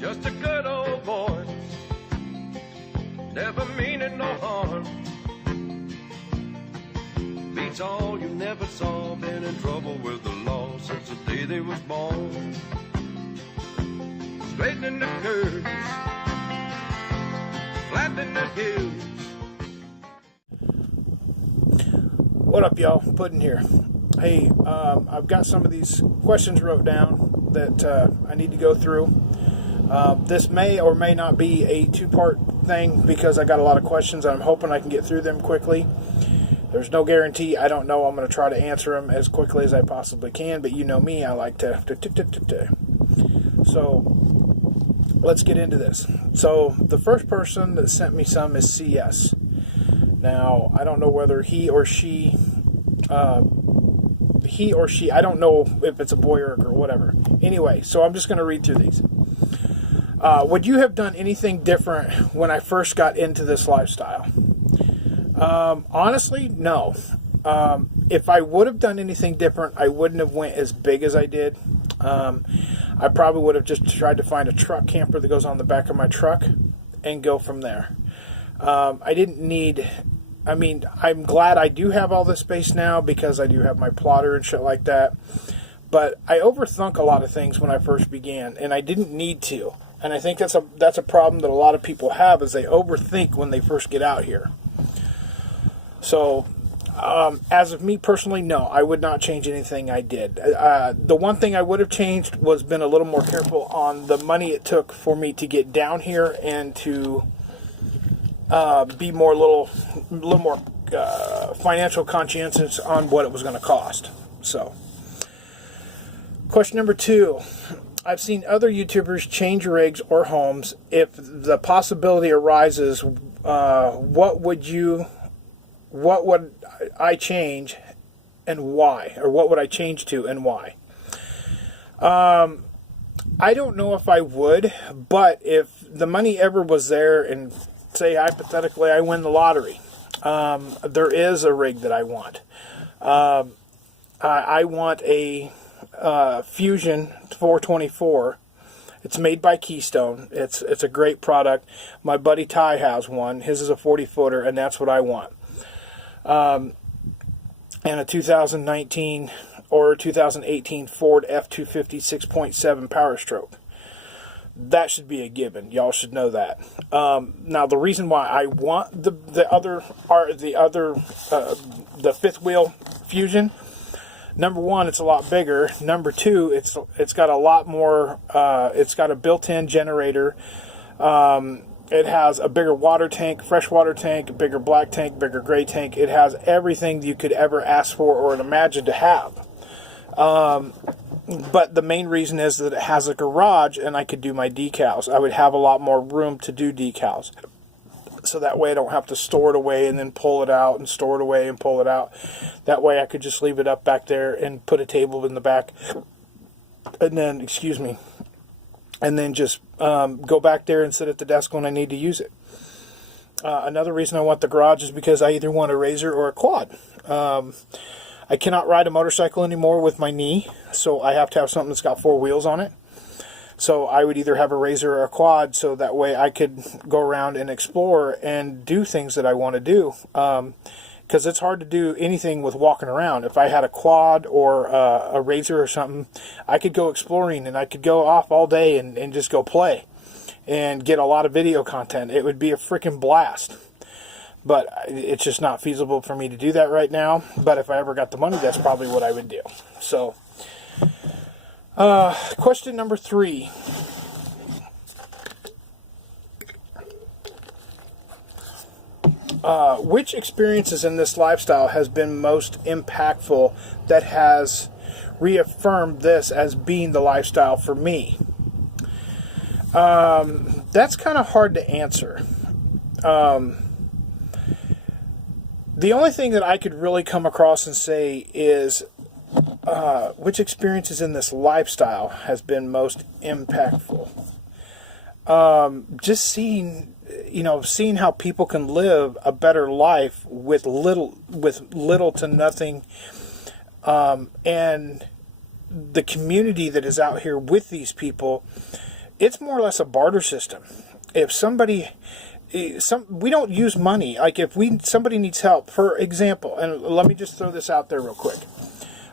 just a good old boy, never meaning no harm. Beats all you never saw, been in trouble with the law since the day they was born. Straightening the curves, flattening the hills. What up, y'all? Puddin' here. Hey, I've got some of these questions wrote down that I need to go through. This may or may not be a two-part thing because I got a lot of questions and I'm hoping I can get through them quickly. There's no guarantee. I don't know. I'm going to try to answer them as quickly as I possibly can, but you know me, I like to. So, let's get into this. So, the first person that sent me some is CS. Now, I don't know whether he or she, I don't know if it's a boy or a girl, whatever. Anyway, so I'm just going to read through these. Would you have done anything different when I first got into this lifestyle? Honestly, no. If I would have done anything different, I wouldn't have went as big as I did. I probably would have just tried to find a truck camper that goes on the back of my truck and go from there. I didn't need, I'm glad I do have all this space now because I do have my plotter and shit like that. But I overthunk a lot of things when I first began, and I didn't need to. And I think that's a problem that a lot of people have, is they overthink when they first get out here. So, as of me personally, no, I would not change anything I did. The one thing I would have changed was been a little more careful on the money it took for me to get down here and to be more little more financial conscientious on what it was going to cost. So, question number 2. I've seen other YouTubers change rigs or homes. If the possibility arises, what would I change and why? Or what would I change to and why? I don't know if I would, but if the money ever was there and say hypothetically I win the lottery, there is a rig that I want. I want a Fusion 424. It's made by Keystone. It's a great product. My buddy Ty has one. His is a 40-footer, and that's what I want. And a 2019 or 2018 Ford F-250 6.7 Power Stroke. That should be a given. Y'all should know that. Now, the reason why I want the fifth wheel Fusion, number one, it's a lot bigger. Number two, it's got a lot more. It's got a built-in generator. It has a bigger water tank, freshwater tank, a bigger black tank, bigger gray tank. It has everything you could ever ask for or imagine to have. But the main reason is that it has a garage and I could do my decals. I would have a lot more room to do decals. So that way I don't have to store it away and then pull it out and store it away and pull it out. That way I could just leave it up back there and put a table in the back. And then, and then just go back there and sit at the desk when I need to use it. Another reason I want the garage is because I either want a RZR or a quad. I cannot ride a motorcycle anymore with my knee, so I have to have something that's got 4 wheels on it. So I would either have a RZR or a quad, so that way I could go around and explore and do things that I want to do. Because it's hard to do anything with walking around. If I had a quad or a RZR or something, I could go exploring and I could go off all day and just go play and get a lot of video content. It would be a freaking blast. But it's just not feasible for me to do that right now. But if I ever got the money, that's probably what I would do. So, question number 3. Which experiences in this lifestyle has been most impactful that has reaffirmed this as being the lifestyle for me? That's kind of hard to answer. The only thing that I could really come across and say is which experiences in this lifestyle has been most impactful. Just seeing how people can live a better life with little to nothing, and the community that is out here with these people it's more or less a barter system. If somebody, we don't use money. Like if somebody needs help, for example, and let me just throw this out there real quick.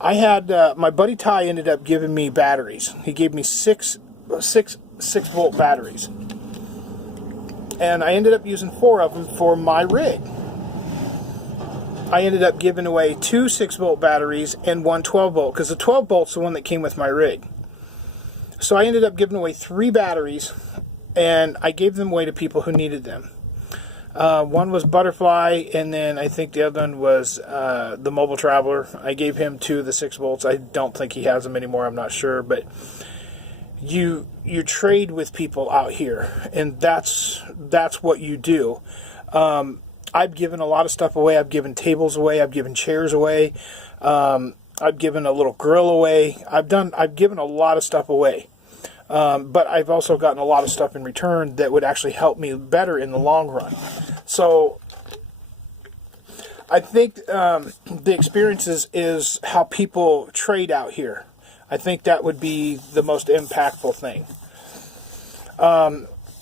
I had my buddy Ty ended up giving me batteries. He gave me six 6-volt batteries, and I ended up using 4 of them for my rig. I ended up giving away 2 6-volt batteries and 1 12-volt, because the 12-volt's the one that came with my rig. So I ended up giving away 3 batteries, and I gave them away to people who needed them. One was Butterfly, and then I think the other one was the Mobile Traveler. I gave him 2 of the 6 volts. I don't think he has them anymore. I'm not sure, but you trade with people out here, and that's what you do. I've given a lot of stuff away. I've given tables away. I've given chairs away. I've given a little grill away. I've given a lot of stuff away. But I've also gotten a lot of stuff in return that would actually help me better in the long run. So I think the experiences is how people trade out here. I think that would be the most impactful thing.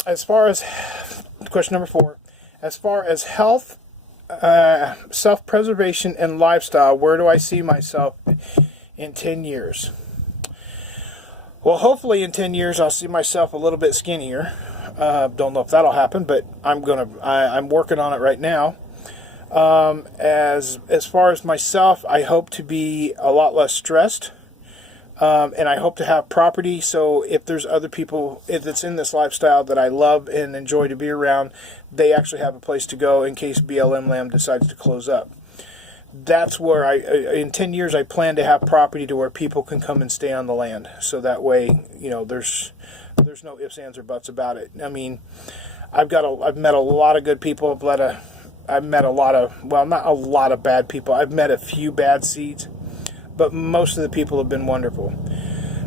As far as question number 4, as far as health, self-preservation, and lifestyle, where do I see myself in 10 years? Well, hopefully in 10 years I'll see myself a little bit skinnier. Don't know if that'll happen, but I'm working on it right now. As far as myself, I hope to be a lot less stressed. And I hope to have property, so if there's other people that's in this lifestyle that I love and enjoy to be around, they actually have a place to go in case BLM Land decides to close up. That's where in 10 years, I plan to have property to where people can come and stay on the land. So that way, there's no ifs, ands, or buts about it. I mean, I've met a lot of good people. I've met a lot of, well, not a lot of bad people. I've met a few bad seeds, but most of the people have been wonderful.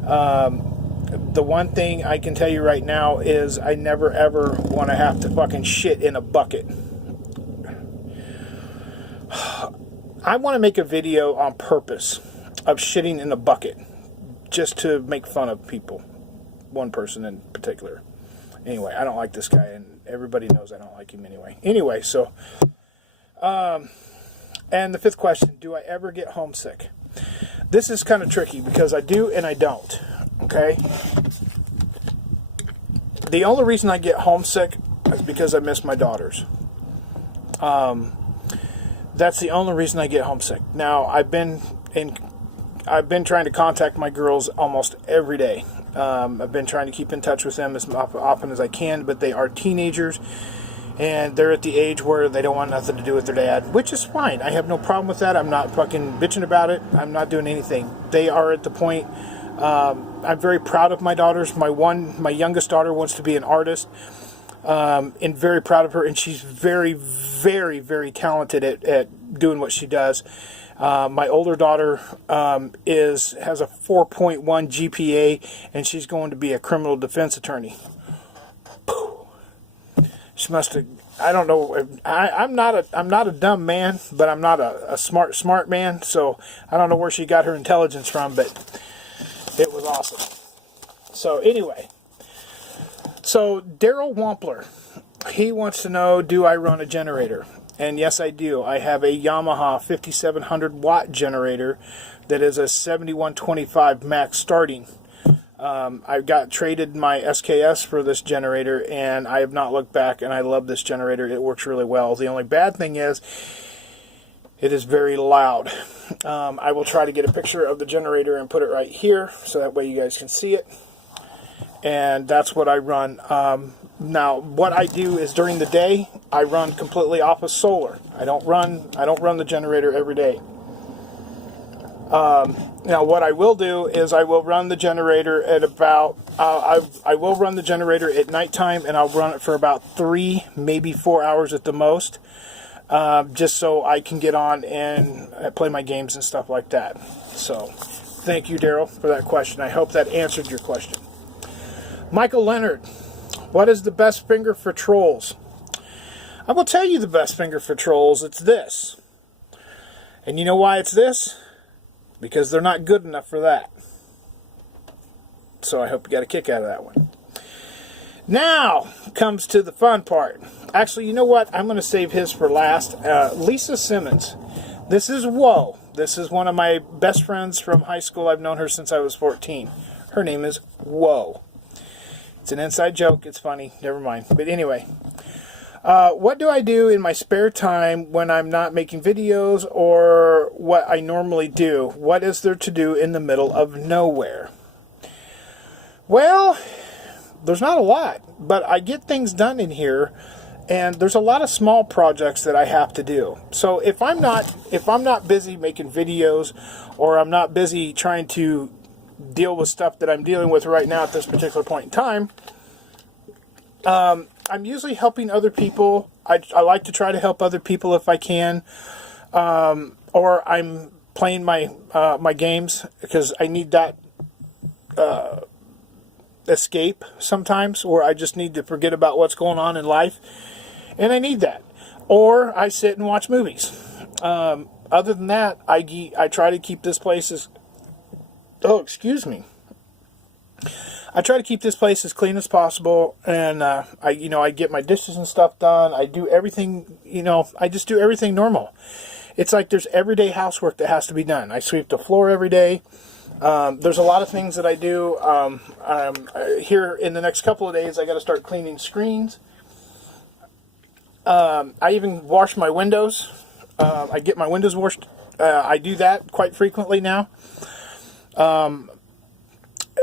The one thing I can tell you right now is I never ever want to have to fucking shit in a bucket. I want to make a video on purpose of shitting in a bucket just to make fun of people. One person in particular. Anyway, I don't like this guy, and everybody knows I don't like him anyway. Anyway, so, and the 5th question, do I ever get homesick? This is kind of tricky because I do and I don't, okay? The only reason I get homesick is because I miss my daughters. That's the only reason I get homesick. Now, I've been trying to contact my girls almost every day. I've been trying to keep in touch with them as often as I can, but they are teenagers, and they're at the age where they don't want nothing to do with their dad, which is fine. I have no problem with that. I'm not fucking bitching about it. I'm not doing anything. They are at the point. I'm very proud of my daughters. My youngest daughter wants to be an artist. And very proud of her, and she's very, very, very talented at doing what she does. My older daughter has a 4.1 GPA, and she's going to be a criminal defense attorney. She must have. I don't know. I'm not a dumb man, but I'm not a smart man. So I don't know where she got her intelligence from, but it was awesome. So anyway. So Daryl Wampler, he wants to know, do I run a generator? And yes, I do. I have a Yamaha 5700 watt generator that is a 7125 max starting. I got traded my SKS for this generator, and I have not looked back, and I love this generator. It works really well. The only bad thing is it is very loud. I will try to get a picture of the generator and put it right here so that way you guys can see it. And that's what I run. Now, what I do is during the day, I run completely off of solar. I don't run the generator every day. Now, what I will do is I will run the generator at about. I will run the generator at nighttime, and I'll run it for about 3, maybe 4 hours at the most, just so I can get on and play my games and stuff like that. So, thank you, Daryl, for that question. I hope that answered your question. Michael Leonard, what is the best finger for trolls? I will tell you the best finger for trolls. It's this. And you know why it's this? Because they're not good enough for that. So I hope you got a kick out of that one. Now comes to the fun part. Actually, you know what? I'm going to save his for last. Lisa Simmons. This is Whoa. This is one of my best friends from high school. I've known her since I was 14. Her name is Whoa. It's an inside joke. It's funny. Never mind. But anyway, what do I do in my spare time when I'm not making videos or what I normally do? What is there to do in the middle of nowhere? Well, there's not a lot, but I get things done in here, and there's a lot of small projects that I have to do. So if I'm not busy making videos, or I'm not busy trying to deal with stuff that I'm dealing with right now at this particular point in time, I'm usually helping other people. I like to try to help other people if I can, or I'm playing my my games because I need that escape sometimes, or I just need to forget about what's going on in life, and I need that. Or I sit and watch movies. Other than that, I try to keep this place as I try to keep this place as clean as possible, and I get my dishes and stuff done. I do everything, I just do everything normal. It's like there's everyday housework that has to be done. I sweep the floor every day. There's a lot of things that I do. Here in the next couple of days, I got to start cleaning screens. I even wash my windows. I get my windows washed. I do that quite frequently now.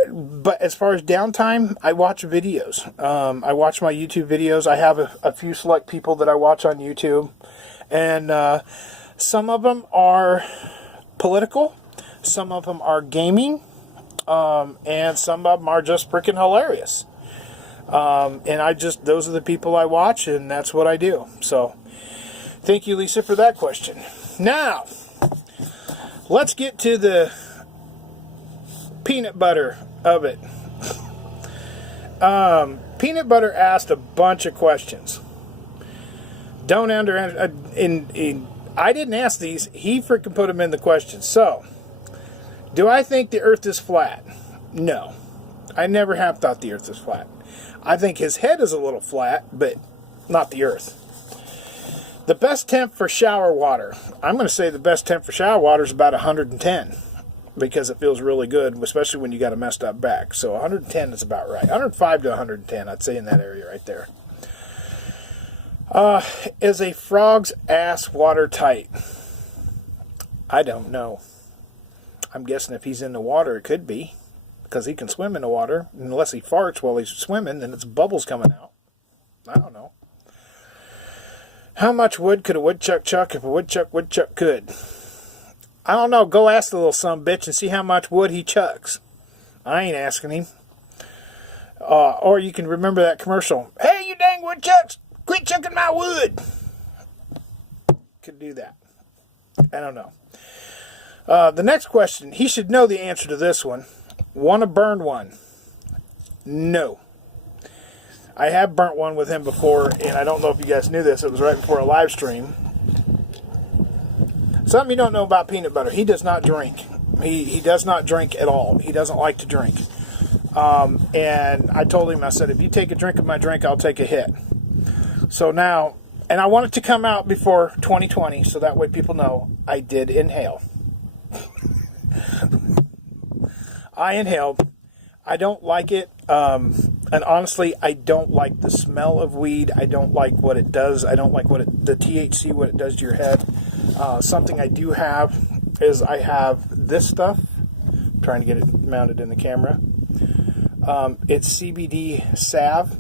But as far as downtime, I watch videos. I watch my YouTube videos. I have a few select people that I watch on YouTube. And some of them are political. Some of them are gaming, and some of them are just freaking hilarious. And those are the people I watch, and that's what I do. So, thank you, Lisa, for that question. Now, let's get to the peanut butter of it. Peanut butter asked a bunch of questions. I didn't ask these. He freaking put them in the questions. So, do I think the earth is flat? No. I never have thought the earth is flat. I think his head is a little flat, but not the earth. The best temp for shower water. I'm going to say the best temp for shower water is about 110 because it feels really good, especially when you got a messed up back. So 110 is about right. 105 to 110, I'd say in that area right there. Is a frog's ass watertight? I don't know. I'm guessing if he's in the water, it could be, because he can swim in the water. Unless he farts while he's swimming, then it's bubbles coming out. I don't know. How much wood could a woodchuck chuck if a woodchuck could? I don't know. Go ask the little sumbitch and see how much wood he chucks. I ain't asking him. Or you can remember that commercial. Hey, you dang woodchucks, quit chucking my wood. Could do that. I don't know. The next question, he should know the answer to this one. Want to burn one? No. I have burnt one with him before, and I don't know if you guys knew this. It was right before a live stream. Something you don't know about peanut butter. He does not drink. He does not drink at all. He doesn't like to drink. And I told him, I said, if you take a drink of my drink, I'll take a hit. So now, and I want it to come out before 2020, so that way people know I did inhale. I inhaled. I don't like it. And honestly, I don't like the smell of weed. I don't like what it does. I don't like the THC, what it does to your head. Something I do have is I have this stuff. I'm trying to get it mounted in the camera. It's CBD salve.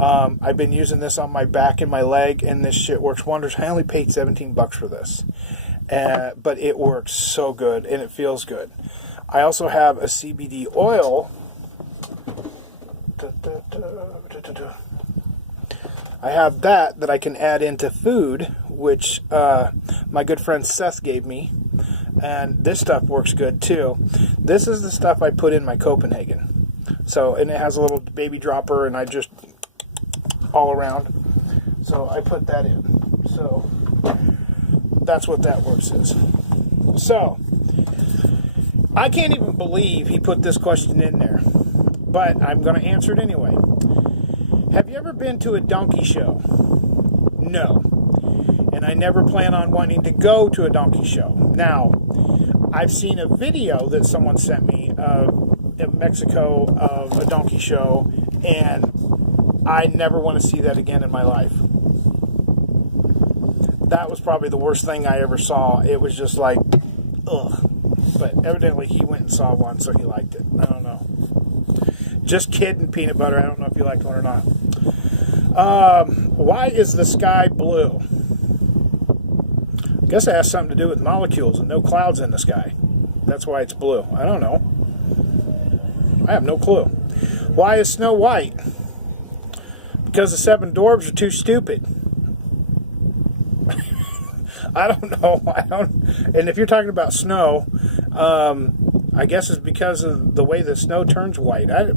I've been using this on my back and my leg, and this shit works wonders. I only paid $17 for this. But it works so good, and it feels good. I also have a CBD oil. I have that I can add into food, which my good friend Seth gave me. And this stuff works good too. This is the stuff I put in my Copenhagen. So, and it has a little baby dropper, and I just all around. So I put that in. So that's what that works is. So I can't even believe he put this question in there, but I'm going to answer it anyway. Have you ever been to a donkey show? No. And I never plan on wanting to go to a donkey show. Now, I've seen a video that someone sent me in Mexico of a donkey show, and I never want to see that again in my life. That was probably the worst thing I ever saw. It was just like, ugh. But evidently he went and saw one, so he liked it. I don't know. Just kidding, peanut butter. I don't know if you liked one or not. Why is the sky blue? I guess it has something to do with molecules and no clouds in the sky. That's why it's blue. I don't know. I have no clue. Why is snow white? Because the 7 dwarves are too stupid. I don't know. And if you're talking about snow, I guess it's because of the way the snow turns white. I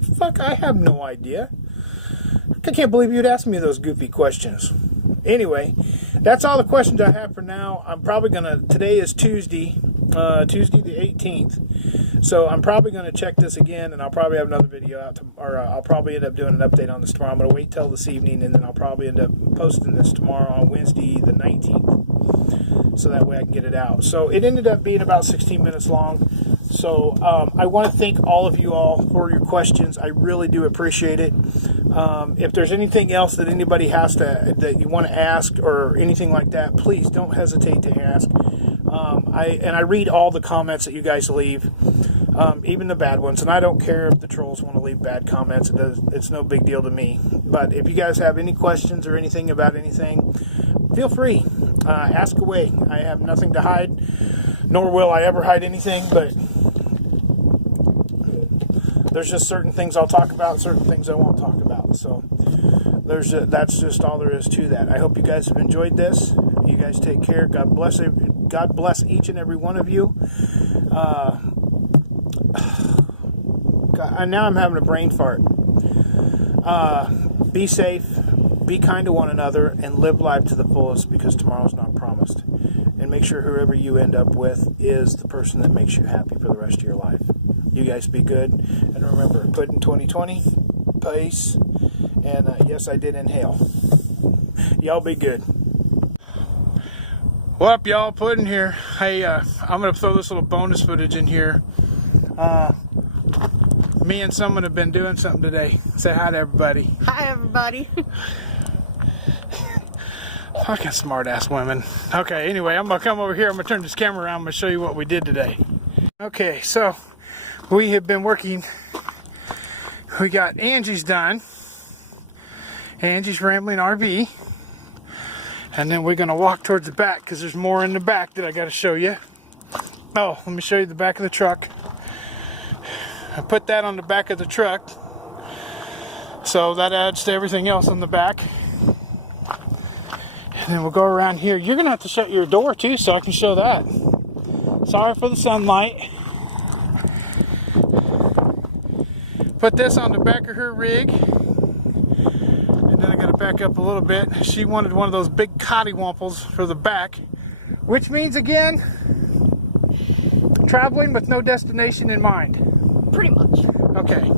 have no idea. I can't believe you'd ask me those goofy questions. Anyway, that's all the questions I have for now. I'm probably today is Tuesday the 18th. So I'm probably going to check this again, and I'll probably have another video out, I'll probably end up doing an update on this tomorrow. I'm going to wait till this evening, and then I'll probably end up posting this tomorrow on Wednesday the 19th. So that way I can get it out. So it ended up being about 16 minutes long. So I want to thank all of you all for your questions. I really do appreciate it. If there's anything else that anybody that you want to ask or anything like that, please don't hesitate to ask. I read all the comments that you guys leave, even the bad ones. And I don't care if the trolls want to leave bad comments. It's no big deal to me. But if you guys have any questions or anything about anything, feel free. Ask away. I have nothing to hide, nor will I ever hide anything, but there's just certain things I'll talk about, certain things I won't talk about. So that's just all there is to that. I hope you guys have enjoyed this. You guys take care. God bless each and every one of you. Now I'm having a brain fart. Be safe, be kind to one another, and live life to the fullest, because tomorrow's not promised. And make sure whoever you end up with is the person that makes you happy for the rest of your life. You guys be good. And remember, Puddin' 2020, peace. And yes, I did inhale. Y'all be good. What up, y'all? Puddin' here. Hey, I'm going to throw this little bonus footage in here. Me and someone have been doing something today. Say hi to everybody. Hi, everybody. Fucking smart-ass women. Okay, anyway, I'm going to come over here. I'm going to turn this camera around. I'm going to show you what we did today. Okay, so we have been working. We got Angie's done. Angie's Rambling RV. And then we're going to walk towards the back, because there's more in the back that I got to show you. Oh, let me show you the back of the truck. I put that on the back of the truck, so that adds to everything else on the back. And then we'll go around here. You're going to have to shut your door too, so I can show that. Sorry for the sunlight. Put this on the back of her rig. And then I got to back up a little bit. She wanted one of those big cottywamples for the back, which means, again, traveling with no destination in mind. Pretty much. Okay.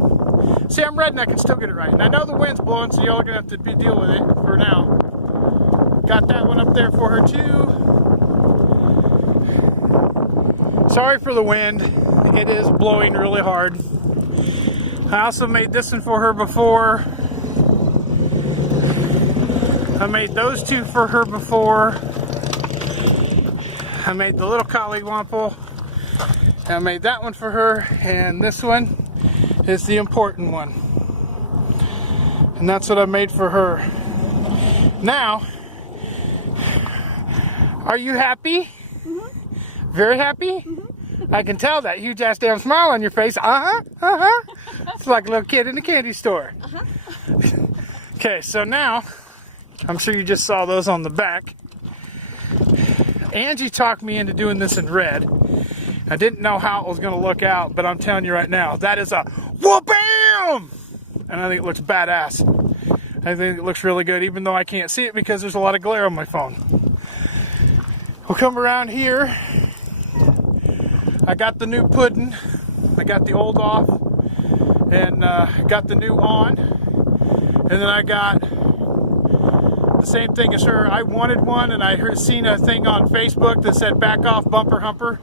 See, I'm redneck and still get it right. And I know the wind's blowing, so y'all are going to have to deal with it for now. Got that one up there for her, too. Sorry for the wind. It is blowing really hard. I also made this one for her before. I made those two for her before. I made the little collywomple. I made that one for her, and this one is the important one. And that's what I made for her. Now, are you happy? Mm-hmm. Very happy? Mm-hmm. I can tell that huge ass damn smile on your face. It's like a little kid in a candy store. Okay, so now, I'm sure you just saw those on the back. Angie talked me into doing this in red. I didn't know how it was going to look out, but I'm telling you right now, that is a whoop-bam! And I think it looks badass. I think it looks really good, even though I can't see it because there's a lot of glare on my phone. We'll come around here. I got the new pudding. I got the old off. And got the new on. And then I got the same thing as her. I wanted one, and I seen a thing on Facebook that said back off bumper humper.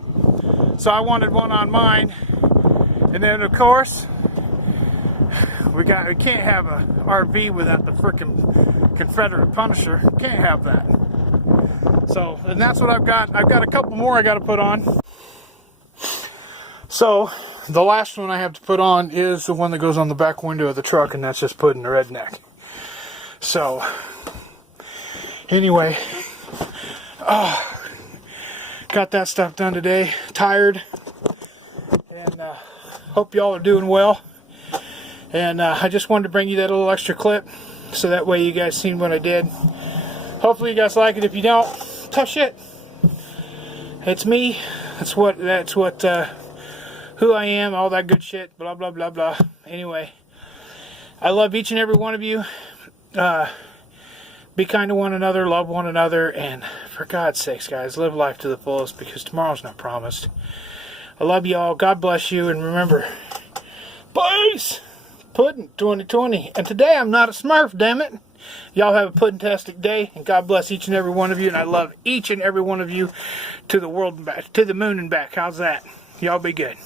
So I wanted one on mine. And then of course, we can't have a RV without the frickin' Confederate Punisher. Can't have that. So, and that's what I've got. I've got a couple more I got to put on. So, the last one I have to put on is the one that goes on the back window of the truck, and that's just put in the redneck. So, anyway, got that stuff done today. Tired, and hope y'all are doing well. And I just wanted to bring you that little extra clip, so that way you guys seen what I did. Hopefully you guys like it. If you don't, tough shit. It's me. That's what who I am, all that good shit, blah blah blah blah. Anyway, I love each and every one of you. Be kind to one another, love one another, and for God's sakes, guys, live life to the fullest, because tomorrow's not promised. I love you all. God bless you, and remember, peace. Puddin' 2020. And today I'm not a Smurf, damn it. Y'all have a puddin-tastic day, and God bless each and every one of you, and I love each and every one of you to the world and back, to the moon and back. How's that? Y'all be good.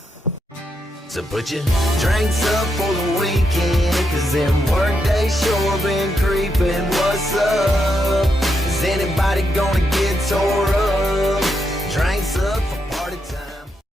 So put your drinks up for the weekend, 'cause them work days sure been creeping. What's up? Is anybody gonna get tore